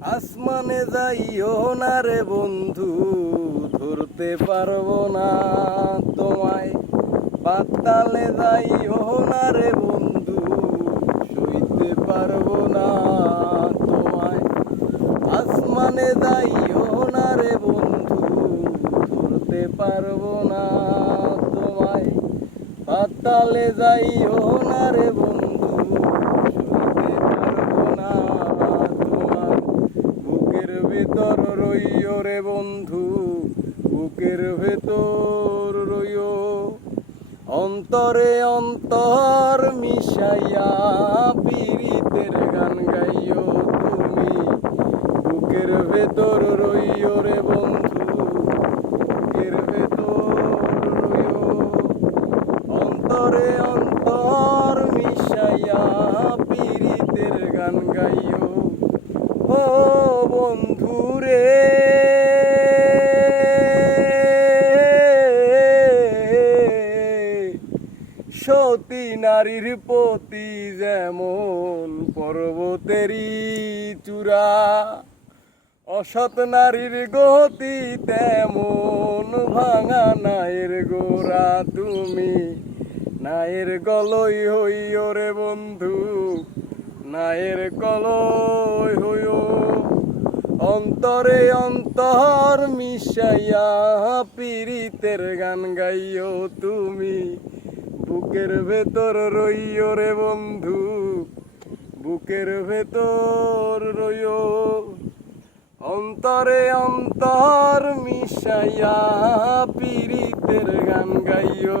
আসমানে যাইও না রে বন্ধু, ধরতে পারবো না তোমায়। পাতালে যাইও না রে বন্ধু, সইতে পারবো না তোমায়। আসমানে যাইও না রে বন্ধু, ধরতে পারবো না তোমায়। পাতালে যাইও না রে বন্ধু, সইতে পারবো না তোমায়। বুকের ভেতর রইও রে বন্ধু, বুকের ভেতর রইও। অন্তরে অন্তর মিশাইয়া পীড়িতের গান গাইও তুমি। বুকের ভেতর রইও রে বন্ধু, বুকের ভেতর রইও। অন্তরে অন্তর মিশাইয়া পীড়িতের গান গাইও। ও বন্ধু রে, সতী নারীর প্রতি যেমন পর্বতেরই চূড়া, অসৎ নারীর গতি তেমন ভাঙা নায়ের গোড়া তুমি। নায়ের গলই হইও রে বন্ধু, নায়ের কলই হইও। অন্তরে অন্তর মিশাইয়া পীড়িতের গান গাইও তুমি। বুকের ভেতর রইও রে বন্ধু, বুকের ভেতর রইও। অন্তরে অন্তর মিশাইয়া পীড়িতের গান গাইও।